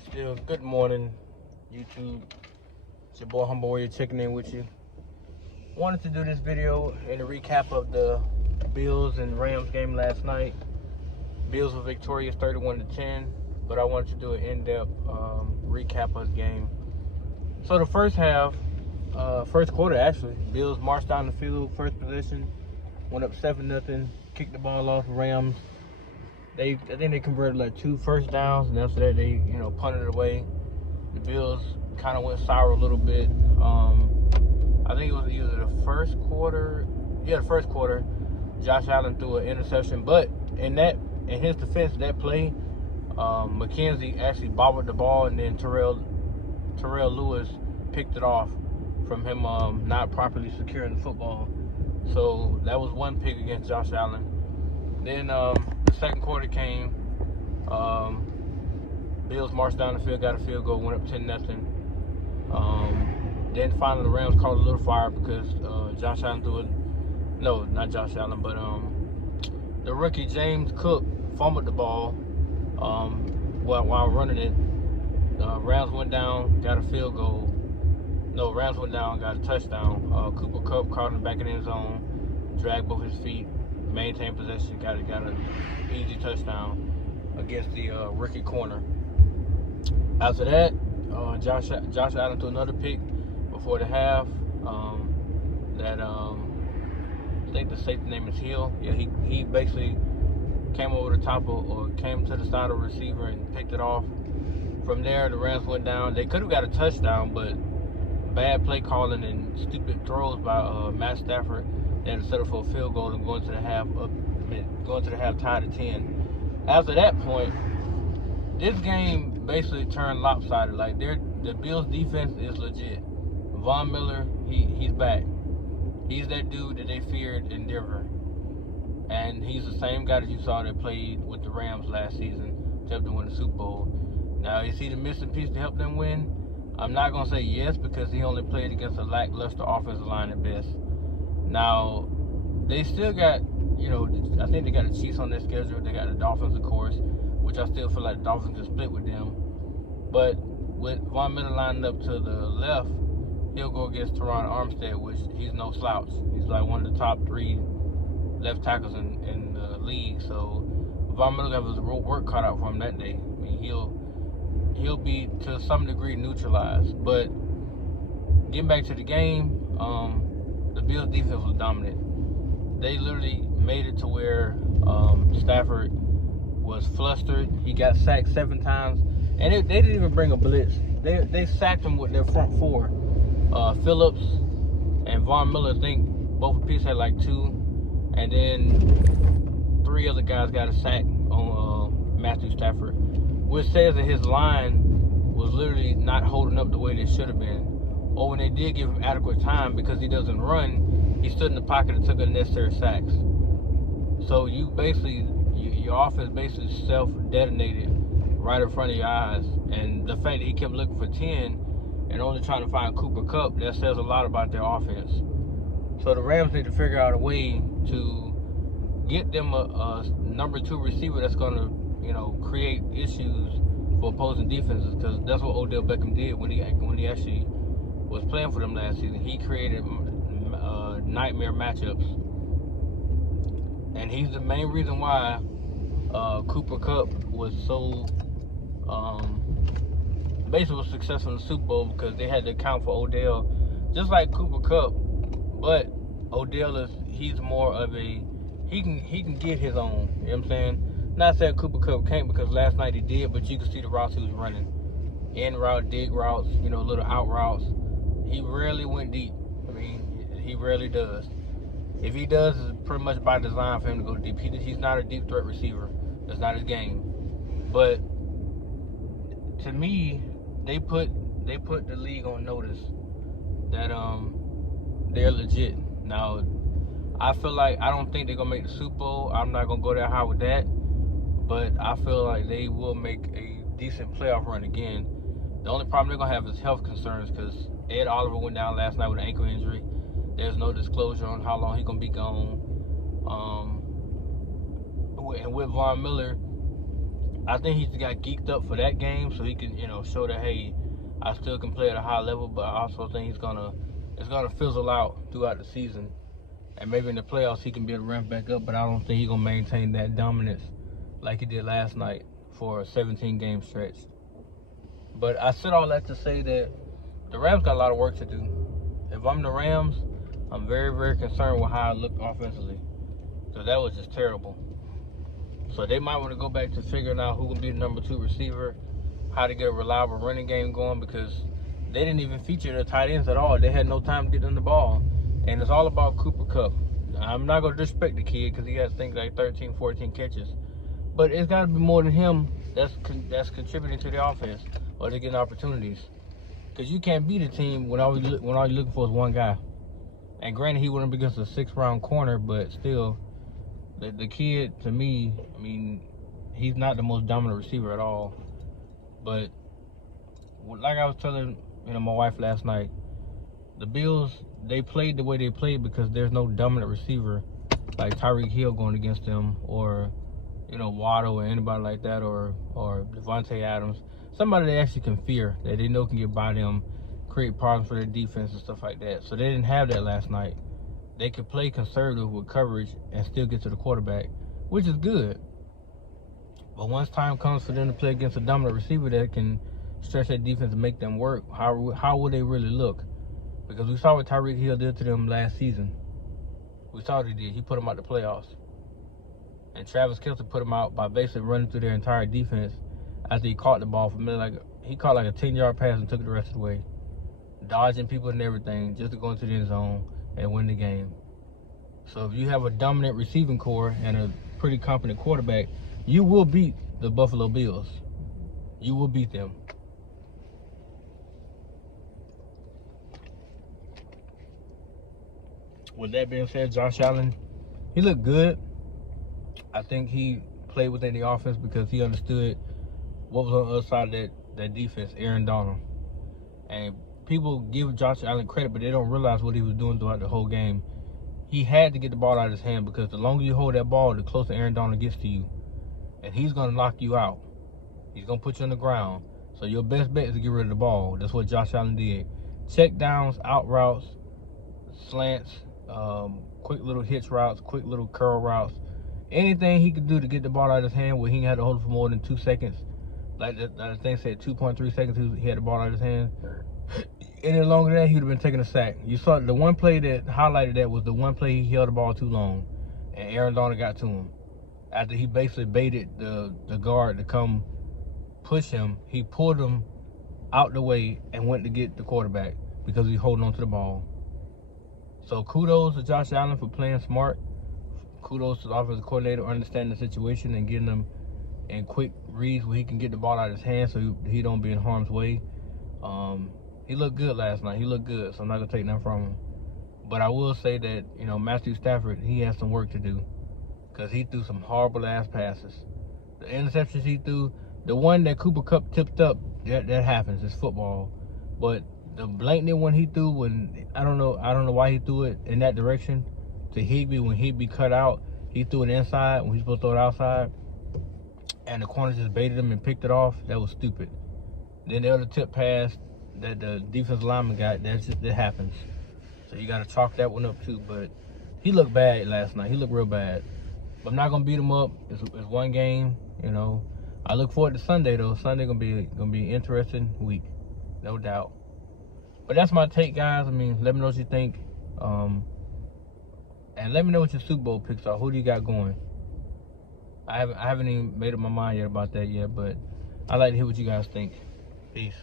It's still good morning, YouTube. It's your boy Humble Warrior checking in with you. Wanted to do this video in a recap of the Bills and Rams game last night. Bills were victorious 31-10, but I wanted to do an in-depth recap of the game. So the first quarter actually, Bills marched down the field, first possession, went up 7-0, kicked the ball off the Rams. I think they converted like 2 first downs, and after that they, punted it away. The Bills kind of went sour a little bit. I think it was either the first quarter. Yeah, the first quarter. Josh Allen threw an interception, but in his defense, that play, McKenzie actually bobbled the ball, and then Terrell Lewis picked it off from him not properly securing the football. So that was one pick against Josh Allen. Then the second quarter came. Bills marched down the field, got a field goal, went up 10-0. Then finally the Rams caught a little fire because Josh Allen threw it. No, not Josh Allen, but the rookie James Cook fumbled the ball while running it. Rams went down, got a field goal. No, Rams went down, got a touchdown. Cooper Kupp caught in the back of the end zone, dragged both his feet, maintained possession, got an easy touchdown against the rookie corner. After that, Josh Allen threw another pick before the half. I think the safety name is Hill. Yeah, he basically came over the top or came to the side of the receiver and picked it off. From there, the Rams went down. They could have got a touchdown, but bad play calling and stupid throws by Matt Stafford. They had to settle for a field goal and going to the half tied at 10. After that point, this game basically turned lopsided. Like the Bills defense is legit. Von Miller, he's back. He's that dude that they feared in Denver. And he's the same guy that you saw that played with the Rams last season to help them win the Super Bowl. Now, is he the missing piece to help them win? I'm not going to say yes because he only played against a lackluster offensive line at best. Now, they still got, I think they got the Chiefs on their schedule. They got the Dolphins, of course, which I still feel like the Dolphins can split with them. But with Von Miller lining up to the left, he'll go against Teron Armstead, which he's no slouch. He's like one of the top 3 left tackles in the league. So Von Miller has his work cut out for him that day. I mean, he'll be to some degree neutralized. But getting back to the game, the Bills defense was dominant. They literally made it to where Stafford was flustered. He got sacked 7 times, and they didn't even bring a blitz. They sacked him with their front 4. Phillips and Von Miller, I think both apiece had like 2, and then 3 other guys got a sack on Matthew Stafford, which says that his line was literally not holding up the way they should have been. Or when they did give him adequate time because he doesn't run, he stood in the pocket and took unnecessary sacks. So your offense basically self-detonated right in front of your eyes. And the fact that he kept looking for 10 and only trying to find Cooper Kupp, that says a lot about their offense. So the Rams need to figure out a way to get them a number 2 receiver that's going to, create issues for opposing defenses, because that's what Odell Beckham did when he actually was playing for them last season. He created nightmare matchups, and he's the main reason why Cooper Kupp was so basically was successful in the Super Bowl, because they had to account for Odell just like Cooper Kupp. But Odell he's more of a he can get his own. You know what I'm saying? Not saying Cooper Kupp can't, because last night he did, but you can see the routes he was running. In route, dig routes, little out routes. He rarely went deep. I mean, he rarely does. If he does, it's pretty much by design for him to go deep. He's not a deep threat receiver. That's not his game. But to me, they put the league on notice that they're legit. Now, I feel like I don't think they're gonna make the Super Bowl. I'm not gonna go that high with that. But I feel like they will make a decent playoff run again. The only problem they're going to have is health concerns, because Ed Oliver went down last night with an ankle injury. There's no disclosure on how long he's going to be gone. And with Von Miller, I think he just got geeked up for that game so he can, show that, hey, I still can play at a high level, but I also think it's gonna fizzle out throughout the season. And maybe in the playoffs he can be able to ramp back up, but I don't think he's gonna maintain that dominance like he did last night for a 17-game stretch. But I said all that to say that the Rams got a lot of work to do. If I'm the Rams, I'm very, very concerned with how I look offensively. So that was just terrible. So they might want to go back to figuring out who will be the number 2 receiver, how to get a reliable running game going, because they didn't even feature the tight ends at all. They had no time to get them the ball. And it's all about Cooper Kupp. I'm not going to disrespect the kid because he has things like 13, 14 catches. But it's got to be more than him that's contributing to the offense or they're getting opportunities. Because you can't beat a team when all you're looking for is one guy. And granted, he wouldn't be against a 6th-round corner, but still, the kid, to me, I mean, he's not the most dominant receiver at all. But like I was telling my wife last night, the Bills, they played the way they played because there's no dominant receiver like Tyreek Hill going against them, or Waddle or anybody like that, or Devontae Adams. Somebody they actually can fear, that they know can get by them, create problems for their defense and stuff like that. So they didn't have that last night. They could play conservative with coverage and still get to the quarterback, which is good. But once time comes for them to play against a dominant receiver that can stretch that defense and make them work, how will they really look? Because we saw what Tyreek Hill did to them last season. We saw what he did. He put them out the playoffs. And Travis Kelce put them out by basically running through their entire defense after he caught the ball he caught like a 10-yard pass and took it the rest of the way, dodging people and everything just to go into the end zone and win the game. So if you have a dominant receiving core and a pretty competent quarterback, you will beat the Buffalo Bills. You will beat them. With that being said, Josh Allen, he looked good. I think he played within the offense because he understood what was on the other side of that defense, Aaron Donald. And people give Josh Allen credit, but they don't realize what he was doing throughout the whole game. He had to get the ball out of his hand because the longer you hold that ball, the closer Aaron Donald gets to you. And he's going to knock you out. He's going to put you on the ground. So your best bet is to get rid of the ball. That's what Josh Allen did. Check downs, out routes, slants, quick little hitch routes, quick little curl routes. Anything he could do to get the ball out of his hand where he had to hold it for more than 2 seconds. Like the thing said 2.3 seconds he had the ball out of his hand. Any longer than that, he would have been taking a sack. You saw the one play that highlighted that was the one play he held the ball too long, and Aaron Donald got to him. After he basically baited the guard to come push him, he pulled him out the way and went to get the quarterback because he's holding on to the ball. So kudos to Josh Allen for playing smart. Kudos to the offensive coordinator understanding the situation and getting him in quick reads where he can get the ball out of his hand so he don't be in harm's way. He looked good last night. He looked good, so I'm not going to take nothing from him. But I will say that, Matthew Stafford, he has some work to do because he threw some horrible-ass passes. The interceptions he threw, the one that Cooper Kupp tipped up, that happens. It's football. But the blatant one he threw when, I don't know why he threw it in that direction to Higbee when Higbee cut out. He threw it inside when he's supposed to throw it outside. And the corner just baited him and picked it off. That was stupid. Then the other tip pass that the defensive lineman got, that happens. So you got to chalk that one up too. But he looked bad last night. He looked real bad. But I'm not going to beat him up. It's one game, I look forward to Sunday, though. Sunday gonna be an interesting week. No doubt. But that's my take, guys. I mean, let me know what you think. And let me know what your Super Bowl picks are. Who do you got going? I haven't even made up my mind yet about that yet, but I'd like to hear what you guys think. Peace.